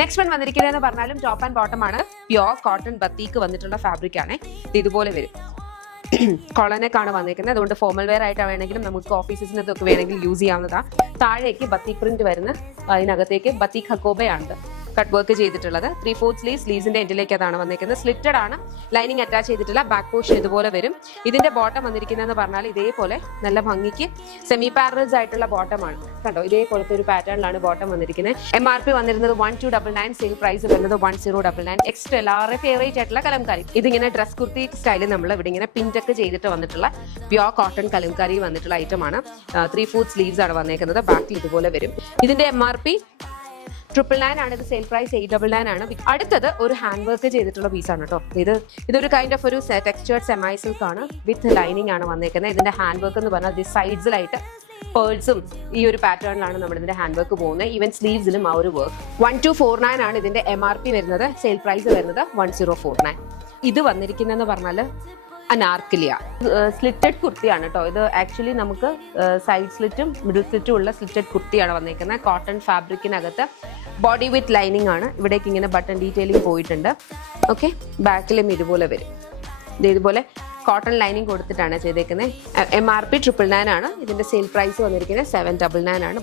Next one വന്നിരിക്കുന്നതെന്ന് പറഞ്ഞാലും top and bottom ആണ്. Pure cotton ബത്തീക്ക് വന്നിട്ടുള്ള ഫാബ്രിക് ആണ്. ഇതുപോലെ വരും. കോളനെക്കാണ് വന്നിരിക്കുന്നത്. അതുകൊണ്ട് ഫോമൽ വെയർ ആയിട്ട് വേണമെങ്കിലും നമുക്ക് ഓഫീസസിനൊക്കെ വേണമെങ്കിൽ യൂസ് ചെയ്യാവുന്നതാണ്. താഴേക്ക് ബത്തീക് പ്രിന്റ് വരുന്ന അതിനകത്തേക്ക് ബത്തീക് ഹക്കോബയാണ് കട്ട് വർക്ക് ചെയ്തിട്ടുള്ളത്. 3/4 സ്ലീവ്സിന്റെ എൻഡിലേക്ക് അതാണ് വന്നിരിക്കുന്നത്. സ്ലിറ്റഡ് ആണ്, ലൈനിങ് അറ്റാച്ച് ചെയ്തിട്ടില്ല. ബാക്ക് പോർഷൻ ഇതുപോലെ വരും. ഇതിന്റെ ബോട്ടം വന്നിരിക്കുന്നതെന്ന് പറഞ്ഞാൽ ഇതേപോലെ നല്ല ഭംഗിക്ക് സെമി പാരൽസ് ആയിട്ടുള്ള ബോട്ടം ആണ്. കണ്ടോ, ഇതേപോലത്തെ ഒരു പാറ്റേണിലാണ് ബോട്ടം വന്നിരിക്കുന്നത്. MRP വന്നിരുന്നത് 1299, സെയിൽ പ്രൈസ് വരുന്നത് 1099. എക്സ്ട്രാ എല്ലാവരുടെ ഫേവറേറ്റ് ആയിട്ടുള്ള കലംകാരി. ഇതിങ്ങനെ ഡ്രസ് കുർത്തി സ്റ്റൈലിൽ നമ്മൾ ഇവിടെ ഇങ്ങനെ പിൻറ്റൊക്കെ ചെയ്തിട്ട് വന്നിട്ടുള്ള പ്യോർ കോട്ടൺ കലംകാരി വന്നിട്ടുള്ള ഐറ്റം ആണ്. 3/4 സ്ലീവ്സ് ആണ് വന്നേക്കുന്നത്. ബാക്കിൽ ഇതുപോലെ വരും. ഇതിന്റെ MRP 999 ആണ്. ഇത് സെയിൽ പ്രൈസ് 899 ആണ്. അടുത്തത് ഒരു ഹാൻഡ് വർക്ക് ചെയ്തിട്ടുള്ള പീസാണ് കേട്ടോ. ഇതൊരു കൈൻഡ് ഓഫ് ഒരു ടെക്സ്ചേർഡ് സെമി സിൽക്ക് ആണ്. വിത്ത് ലൈനിങ് ആണ് വന്നേക്കുന്നത്. ഇതിന്റെ ഹാൻഡ് വർക്ക് എന്ന് പറഞ്ഞാൽ സൈഡ്സിലായിട്ട് പേൾസും ഈ ഒരു പാറ്റേണിലാണ് നമ്മുടെ ഇതിന്റെ ഹാൻഡ് വർക്ക് പോകുന്നത്. ഈവൻ സ്ലീവ്സിലും ആ ഒരു വർക്ക്. 1249 ആണ് ഇതിന്റെ MRP വരുന്നത്. സെയിൽ പ്രൈസ് വരുന്നത് 1049. ഇത് വന്നിരിക്കുന്നതെന്ന് പറഞ്ഞാൽ അനാർക്കലിയ സ്ലിറ്റഡ് കുർത്തിയാണ് കേട്ടോ. ഇത് ആക്ച്വലി നമുക്ക് സൈഡ് സ്ലിറ്റും മിഡിൽ സ്ലിറ്റും ഉള്ള സ്ലിറ്റഡ് കുർത്തിയാണ് വന്നിരിക്കുന്നത്. കോട്ടൺ ഫാബ്രിക്കിനകത്ത് ബോഡി വിത്ത് ലൈനിങ് ആണ്. ഇവിടേക്ക് ഇങ്ങനെ ബട്ടൺ ഡീറ്റെയിലിംഗ് പോയിട്ടുണ്ട്. ഓക്കെ, ബാക്കിലും ഇതുപോലെ വരും. ഇതുപോലെ കോട്ടൺ ലൈനിങ് കൊടുത്തിട്ടാണ് ചെയ്തേക്കുന്നത്. MRP 999 ആണ്. ഇതിന്റെ സെയിൽ പ്രൈസ് വന്നിരിക്കുന്നത് 799 ആണ്.